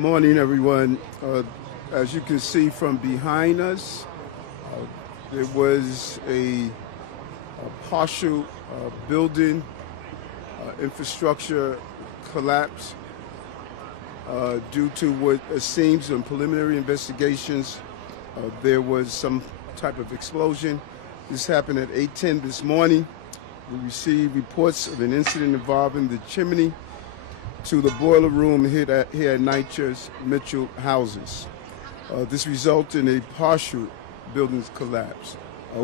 Morning, everyone. As you can see from behind us, there was a partial building infrastructure collapse due to what seems in preliminary investigations. There was some type of explosion. This happened at 8:10 this morning. We received reports of an incident involving the chimney to the boiler room here at NYCHA's Mitchell houses. This resulted in a partial building collapse.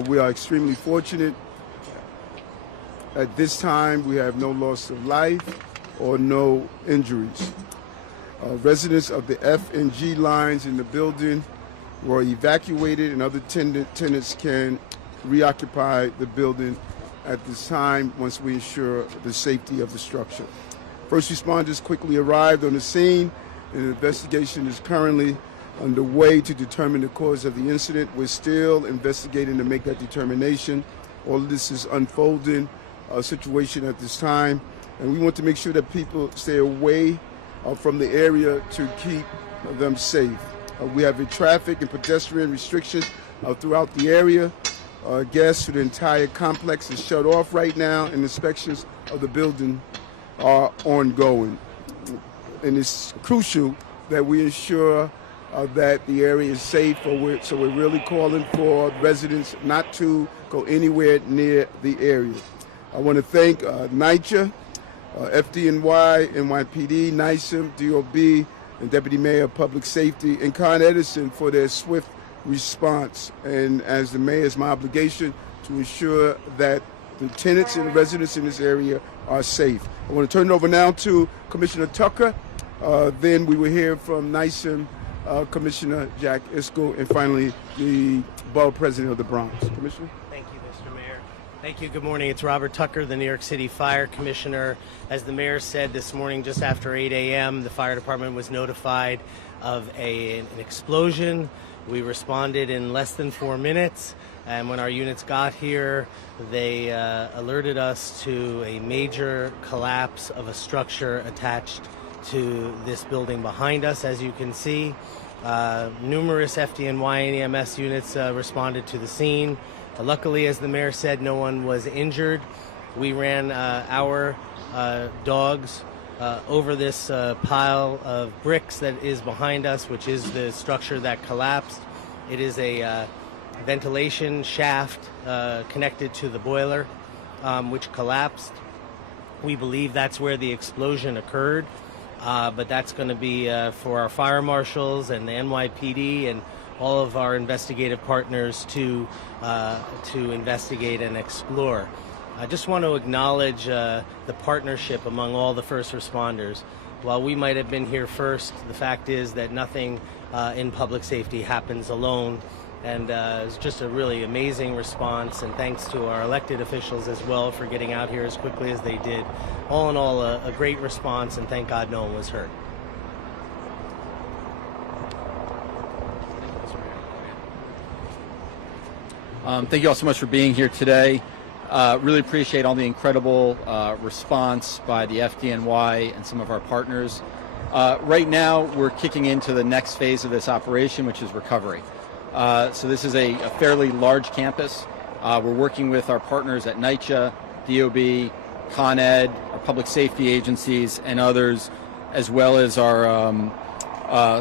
We are extremely fortunate. At this time, we have no loss of life or no injuries. Residents of the F and G lines in the building were evacuated, and other tenants can reoccupy the building at this time once we ensure the safety of the structure. First responders quickly arrived on the scene, and an investigation is currently underway to determine the cause of the incident. We're still investigating to make that determination. All of this is unfolding situation at this time, and we want to make sure that people stay away from the area to keep them safe. We have a traffic and pedestrian restrictions throughout the area. Gas to the entire complex is shut off right now, and inspections of the building are ongoing. And it's crucial that we ensure that the area is safe, so we're really calling for residents not to go anywhere near the area. I want to thank NYCHA, FDNY, NYPD, NYSEM, DOB, and Deputy Mayor of Public Safety, and Con Edison for their swift response. And as the mayor, it's my obligation to ensure that the tenants and residents in this area are safe. I want to turn it over now to Commissioner Tucker. Then we will hear from NYSEM Commissioner Jack Iscol, and finally the Borough President of the Bronx. Commissioner? Thank you, Mr. Mayor. Thank you. Good morning. It's Robert Tucker, the New York City Fire Commissioner. As the mayor said this morning, just after 8 a.m., the fire department was notified of an explosion. We responded in less than 4 minutes, and when our units got here, they alerted us to a major collapse of a structure attached to this building behind us. As you can see, numerous FDNY and EMS units responded to the scene. Luckily, as the mayor said, no one was injured. We ran our dogs over this pile of bricks that is behind us, which is the structure that collapsed. It is a ventilation shaft connected to the boiler, which collapsed. We believe that's where the explosion occurred, but that's going to be for our fire marshals and the NYPD and all of our investigative partners to investigate and explore. I just want to acknowledge the partnership among all the first responders. While we might have been here first, the fact is that nothing in public safety happens alone. And it's just a really amazing response, and thanks to our elected officials as well for getting out here as quickly as they did. All in all, a great response, and thank God no one was hurt. Thank you all so much for being here today. Really appreciate all the incredible response by the FDNY and some of our partners. Right now, we're kicking into the next phase of this operation, which is recovery. So this is a fairly large campus. We're working with our partners at NYCHA, DOB, Con Ed, our public safety agencies, and others, as well as our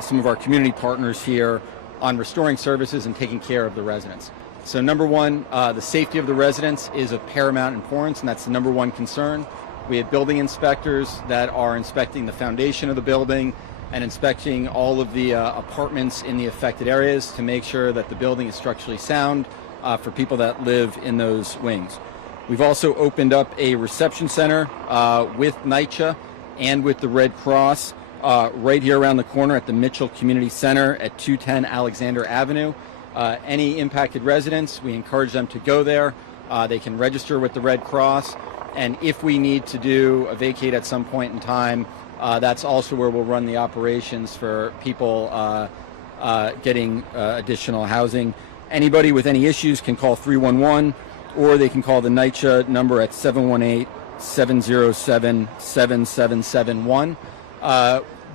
some of our community partners here on restoring services and taking care of the residents. So number one, the safety of the residents is of paramount importance, and that's the number one concern. We have building inspectors that are inspecting the foundation of the building and inspecting all of the apartments in the affected areas to make sure that the building is structurally sound for people that live in those wings. We've also opened up a reception center with NYCHA and with the Red Cross right here around the corner at the Mitchell Community Center at 210 Alexander Avenue. Any impacted residents, we encourage them to go there. They can register with the Red Cross, and if we need to do a vacate at some point in time, that's also where we'll run the operations for people getting additional housing. Anybody with any issues can call 311, or they can call the NYCHA number at 718-707-7771.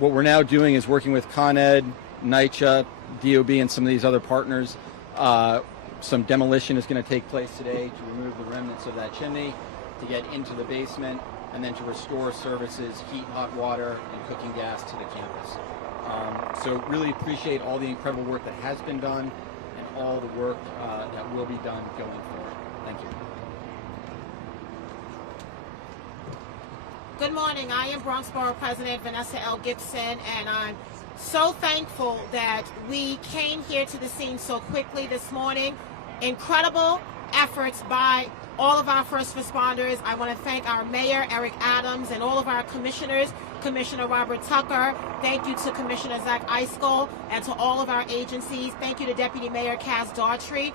what we're now doing is working with Con Ed, NYCHA, DOB, and some of these other partners. Some demolition is going to take place today to remove the remnants of that chimney, to get into the basement, and then to restore services, heat, hot water, and cooking gas to the campus. So really appreciate all the incredible work that has been done and all the work that will be done going forward. Thank you. Good morning. I am Bronx Borough President Vanessa L. Gibson, and I'm so thankful that we came here to the scene so quickly this morning. Incredible efforts by all of our first responders. I want to thank our Mayor, Eric Adams, and all of our commissioners, Commissioner Robert Tucker. Thank you to Commissioner Zach Eiskell and to all of our agencies. Thank you to Deputy Mayor Kaz Daughtry.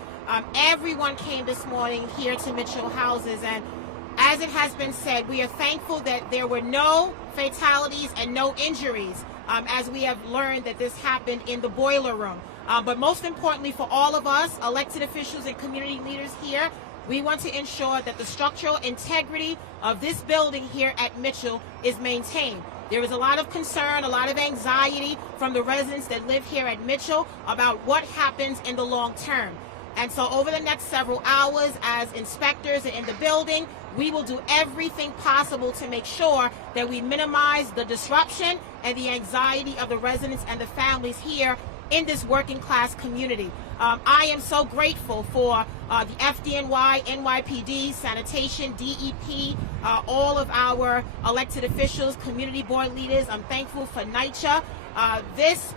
Everyone came this morning here to Mitchell Houses, and as it has been said, we are thankful that there were no fatalities and no injuries, as we have learned that this happened in the boiler room. But most importantly for all of us, elected officials and community leaders here, we want to ensure that the structural integrity of this building here at Mitchell is maintained. There is a lot of concern, a lot of anxiety from the residents that live here at Mitchell about what happens in the long term. And so over the next several hours, as inspectors are in the building, we will do everything possible to make sure that we minimize the disruption and the anxiety of the residents and the families here in this working class community. I am so grateful for the FDNY, NYPD, sanitation, DEP, all of our elected officials, community board leaders. I'm thankful for NYCHA. This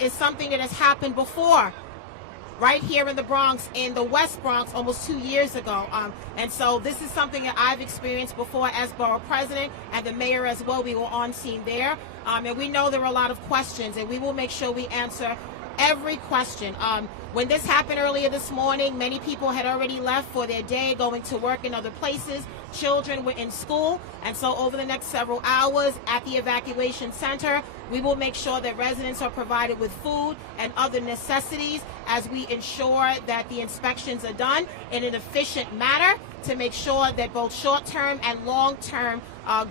is something that has happened before, right here in the Bronx, in the West Bronx, almost 2 years ago. And so this is something that I've experienced before as borough president, and the mayor as well. We were on scene there. And we know there are a lot of questions, and we will make sure we answer every question. When this happened earlier this morning, many people had already left for their day, going to work in other places. Children were in school, and so over the next several hours at the evacuation center, we will make sure that residents are provided with food and other necessities as we ensure that the inspections are done in an efficient manner to make sure that both short-term and long-term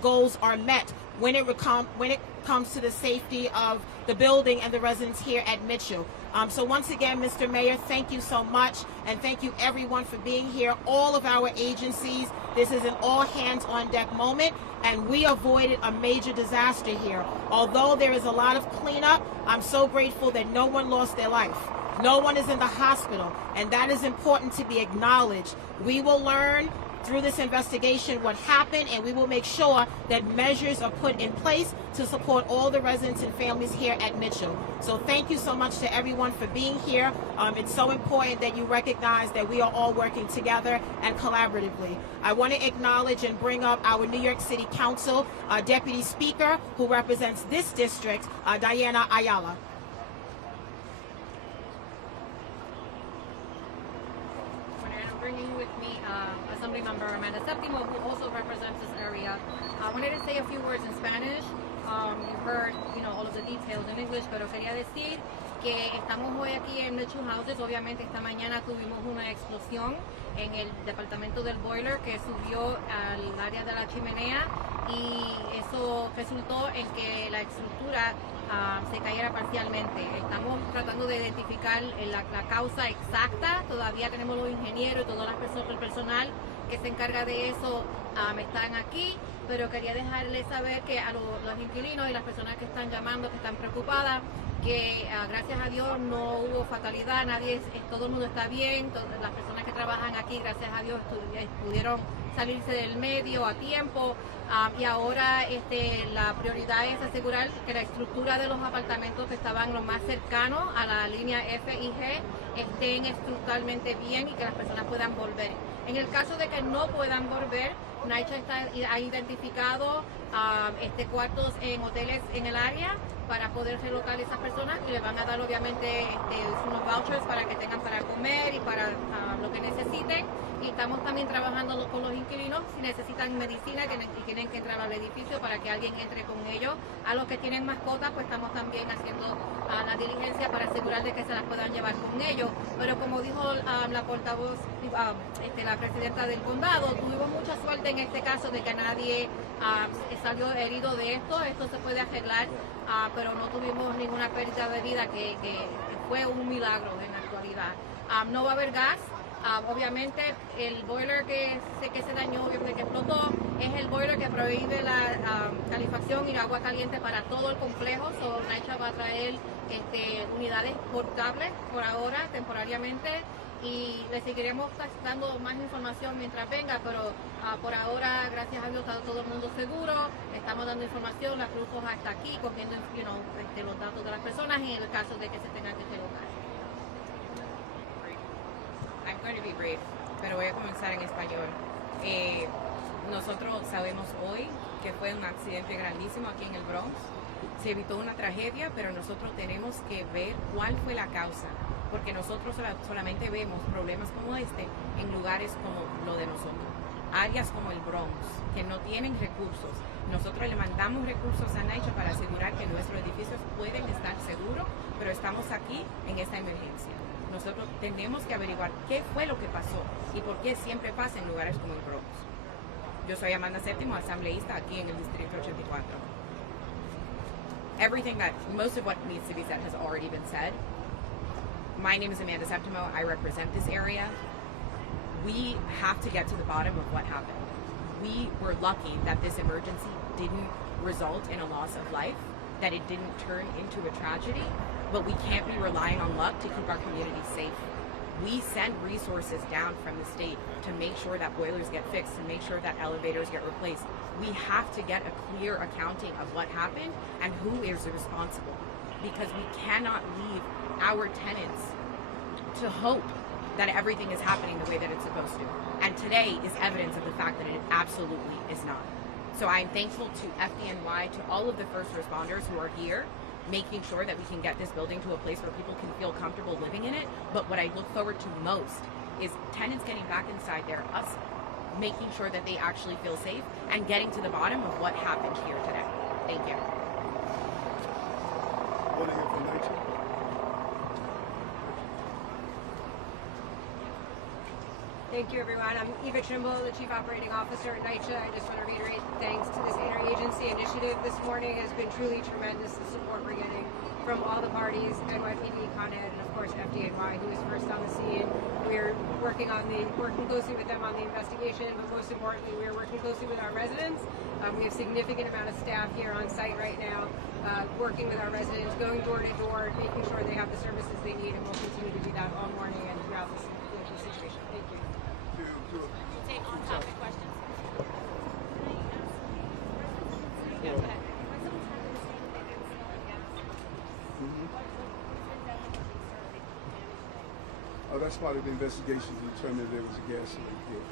goals are met when it comes to the safety of the building and the residents here at Mitchell. So once again, Mr. Mayor, thank you so much, and thank you everyone for being here, all of our agencies. This is an all-hands-on-deck moment, and we avoided a major disaster here. Although there is a lot of cleanup, I'm so grateful that no one lost their life. No one is in the hospital, and that is important to be acknowledged. We will learn through this investigation what happened, and we will make sure that measures are put in place to support all the residents and families here at Mitchell. So thank you so much to everyone for being here. It's so important that you recognize that we are all working together and collaboratively. I want to acknowledge and bring up our New York City Council Deputy Speaker, who represents this district, Diana Ayala. I'm bringing with me Assemblymember Amanda Septimo, who also represents this area. I wanted to say a few words in Spanish. You heard, all of the details in English, pero quería decir que estamos hoy aquí en Mitchell Houses. Obviamente esta mañana tuvimos una explosión en el departamento del boiler que subió al área de la chimenea, y eso resultó en que la estructura se cayera parcialmente. Estamos tratando de identificar la causa exacta. Todavía tenemos los ingenieros y todo el personal que se encarga de eso están aquí, pero quería dejarles saber que a los inquilinos y las personas que están llamando, que están preocupadas, que gracias a Dios no hubo fatalidad, todo el mundo está bien, todas las personas que trabajan aquí, gracias a Dios, pudieron salirse del medio a tiempo, y ahora la prioridad es asegurar que la estructura de los apartamentos que estaban lo más cercanos a la línea F y G estén estructuralmente bien y que las personas puedan volver. En el caso de que no puedan volver, NYCHA ha identificado cuartos en hoteles en el área para poder relocar a esas personas, y les van a dar obviamente unos vouchers para que tengan para comer y para lo que necesiten. Y estamos también trabajando con los inquilinos si necesitan medicina y tienen que entrar al edificio para que alguien entre con ellos. A los que tienen mascotas, pues estamos también haciendo la diligencia para asegurar de que se las puedan llevar con ellos. Pero como dijo la portavoz, la presidenta del condado, tuvimos mucha suerte en este caso de que nadie salió herido de esto. Esto se puede arreglar, pero no tuvimos ninguna pérdida de vida, que fue un milagro en la actualidad. No va a haber gas. Obviamente el boiler que se dañó, que explotó, es el boiler que prohíbe la calefacción y el agua caliente para todo el complejo. So, NYCHA va a traer unidades portables por ahora, temporariamente, y le seguiremos dando más información mientras venga, pero por ahora, gracias a Dios, está todo el mundo seguro. Estamos dando información, la Cruz Roja está aquí cogiendo los datos de las personas en el caso de que se tengan que relocar. I'm going to be brief, pero voy a comenzar en español. Nosotros sabemos hoy que fue un accidente grandísimo aquí en el Bronx. Se evitó una tragedia, pero nosotros tenemos que ver cuál fue la causa, porque nosotros solamente vemos problemas como este en lugares como lo de nosotros. Áreas como el Bronx, que no tienen recursos. Nosotros le mandamos recursos a NYCHA para asegurar que nuestros edificios pueden estar seguros, pero estamos aquí en esta emergencia. Nosotros tenemos que averiguar qué fue lo que pasó y por qué siempre pasa en lugares como el Bronx. Yo soy Amanda Séptimo, asambleísta aquí en el Distrito 84. Most of what needs to be said has already been said. My name is Amanda Septimo. I represent this area. We have to get to the bottom of what happened. We were lucky that this emergency didn't result in a loss of life, that it didn't turn into a tragedy, but we can't be relying on luck to keep our community safe. We send resources down from the state to make sure that boilers get fixed, to make sure that elevators get replaced. We have to get a clear accounting of what happened and who is responsible, because we cannot leave our tenants to hope that everything is happening the way that it's supposed to. And today is evidence of the fact that it absolutely is not. So I'm thankful to FDNY, to all of the first responders who are here, making sure that we can get this building to a place where people can feel comfortable living in it. But what I look forward to most is tenants getting back inside there, us making sure that they actually feel safe, and getting to the bottom of what happened here today. Thank you. Want to hear from NYCHA? Thank you, everyone. I'm Eva Trimble, the Chief Operating Officer at NYCHA. I just want to reiterate thanks to this interagency initiative this morning. Has been truly tremendous, the support we're getting from all the parties, NYPD, Con Ed, and of course FDNY, who is first on the scene. We're working closely with them on the investigation, but most importantly, we're working closely with our residents. We have significant amount of staff here on site right now, working with our residents, going door to door, making sure they have the services they need, and we'll continue to do that all morning and throughout this situation. Thank you. Take on-topic questions. Oh, that's part of the investigation to determine if there was a gas leak here.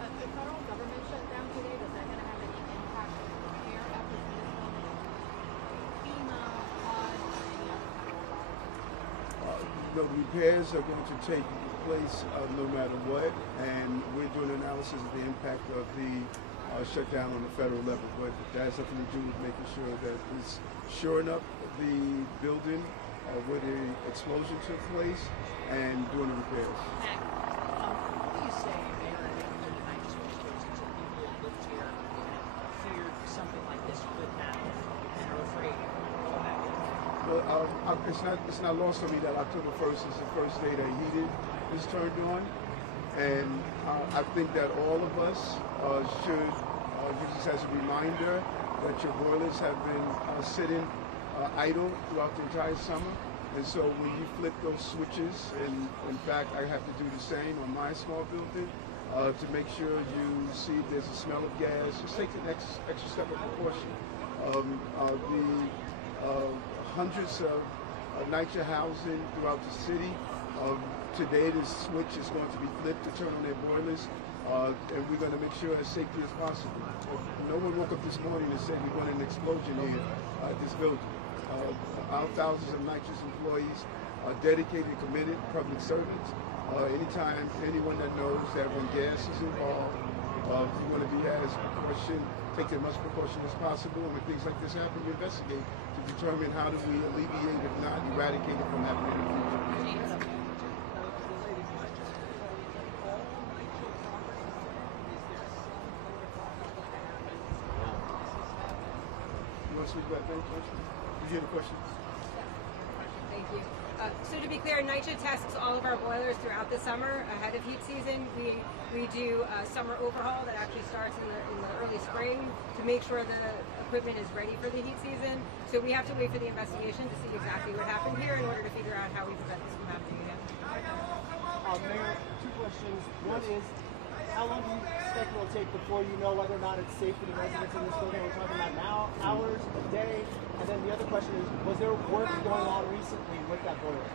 The federal government shut down today. Is that going to have any impact on care after this FEMA, The repairs are going to take place no matter what, and we're doing an analysis of the impact of the shutdown on the federal level, but that has something to do with making sure that it's shoring up the building where the explosion took place and doing the repairs. What do you say, Mayor, and the United States that people who lived here feared something like this could happen and are afraid of happening? Well, it's not lost on me that October 1st is the first day that heating is turned on, and I think that all of us should use this as a reminder that your boilers have been sitting idle throughout the entire summer. And so when you flip those switches, and in fact I have to do the same on my small building, to make sure you see if there's a smell of gas, just take the next extra step of precaution. Hundreds of NYCHA housing throughout the city. Today the switch is going to be flipped to turn on their boilers, and we're going to make sure as safely as possible. No one woke up this morning and said we want an explosion here at this building. Our thousands of NYCHA's employees are dedicated, committed public servants. Anytime anyone that knows that when gas is involved, you want to be as take as much precaution as possible, and when things like this happen, we investigate to determine how do we alleviate, if not eradicate it from happening in the future. speak back. Thank you. Did you have a question? Thank you. So to be clear, NYCHA tests all of our boilers throughout the summer ahead of heat season. We do a summer overhaul that actually starts in the early spring to make sure the equipment is ready for the heat season. So we have to wait for the investigation to see exactly what happened here in order to figure out how we prevent this from happening again. Mayor, two questions. One is, how long do you expect it will take before you know whether or not it's safe for the residents in this building? We're talking about now, hours, a day. And then the other question is, was there work going on recently with that boiler?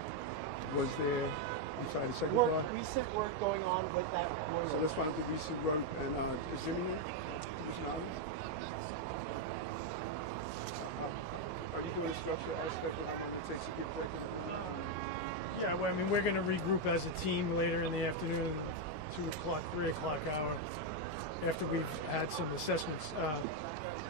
Was there, I'm sorry, the second Work, part? recent work going on with that boiler. So let's find out the recent work. And is Jimmy here? Commissioner Allen? Are you doing the structural aspect of how long it takes to get pregnant? Yeah, well, I mean, we're going to regroup as a team later in the afternoon, 2 o'clock, 3 o'clock hour, after we've had some assessments.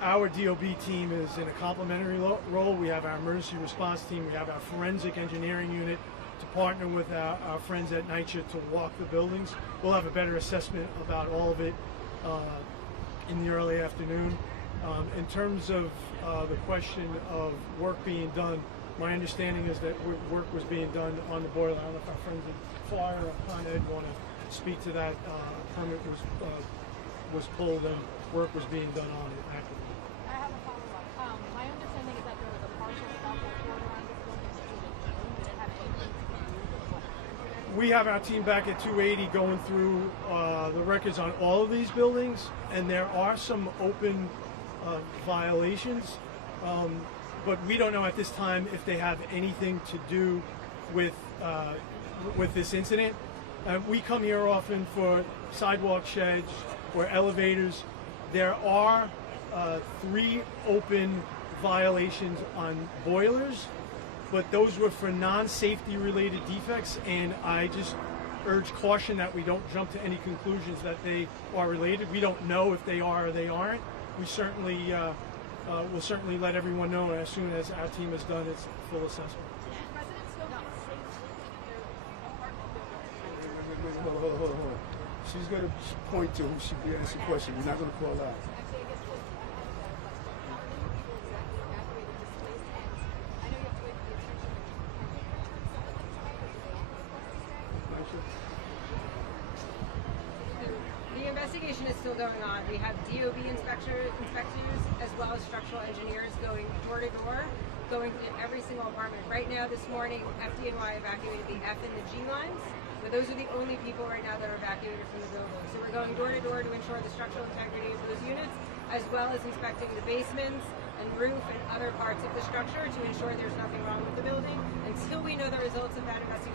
Our DOB team is in a complementary role. We have our emergency response team. We have our forensic engineering unit to partner with our friends at NYCHA to walk the buildings. We'll have a better assessment about all of it in the early afternoon. In terms of the question of work being done, my understanding is that work was being done on the boiler. I don't know if our friends at Fire or Con Ed want to speak to that. Permit was pulled and work was being done on it actively. I have a follow-up. My understanding is that there was a partial stop report around this building. Did it have anything to do with what happened? We have our team back at 280 going through the records on all of these buildings, and there are some open violations, but we don't know at this time if they have anything to do with this incident. We come here often for sidewalk sheds or elevators. There are 3 open violations on boilers, but those were for non-safety related defects, and I just urge caution that we don't jump to any conclusions that they are related. We don't know if they are or they aren't. We certainly will certainly let everyone know as soon as our team has done its full assessment. Hold on. She's going to point to who she asked the question. We're not going to call out. The investigation is still going on. We have DOB inspectors as well as structural engineers going door to door, going in every single apartment. Right now, this morning, FDNY evacuated the F and the G lines, but those are the only people right now that are evacuated from the building. So we're going door to door to ensure the structural integrity of those units, as well as inspecting the basements and roof and other parts of the structure to ensure there's nothing wrong with the building. Until we know the results of that investigation,